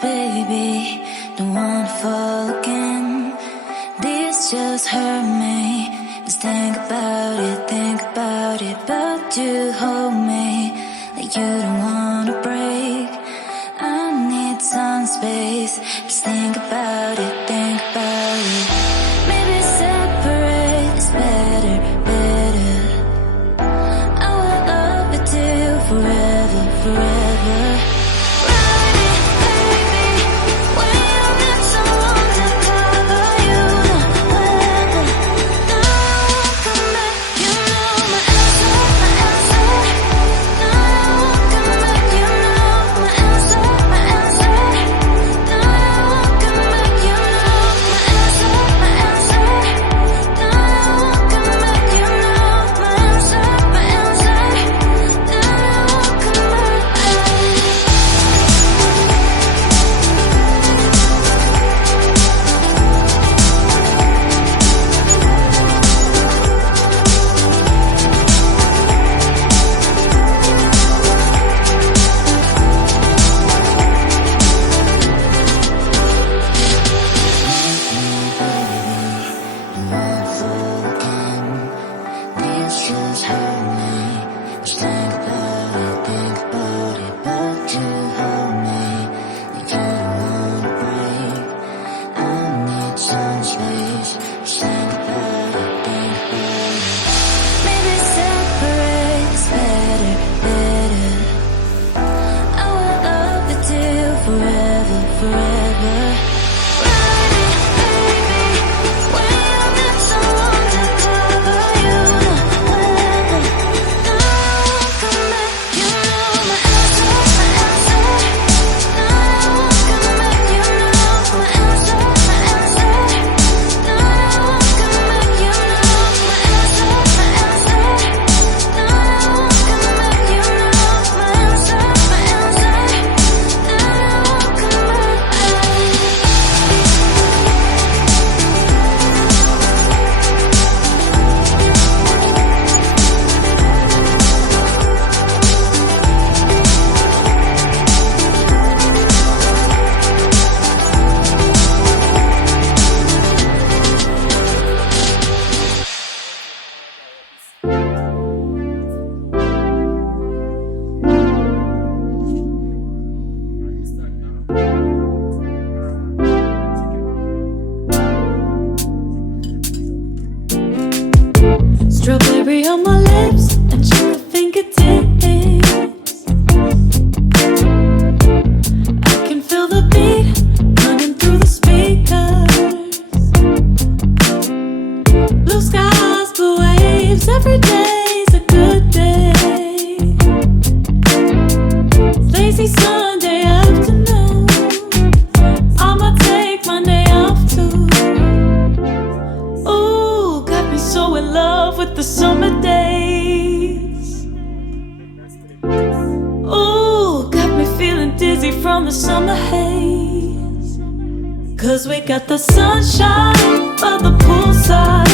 baby, don't wanna fall again. This just hurt me. Just think about it, but you hold me like you don't wanna break. I need some space. Just think about it, Maybe separate is better, better. I will love you till forever, forever. Just hurt me. Just think about it, but you hold me like you don't wanna break. I need some space. Just think about it, Maybe separate is better, better. I will love you till forever, forever. Strawberry on my lips and sugar fingertips. I can feel the beat running through the speakers. Blue skies, blue waves, every day's a good day. Lazy Sunday afternoon, I'ma take my day off too. Ooh, got me so in love with the summer days. Ooh, got me feeling dizzy from the summer haze. 'Cause we got the sunshine by the poolside.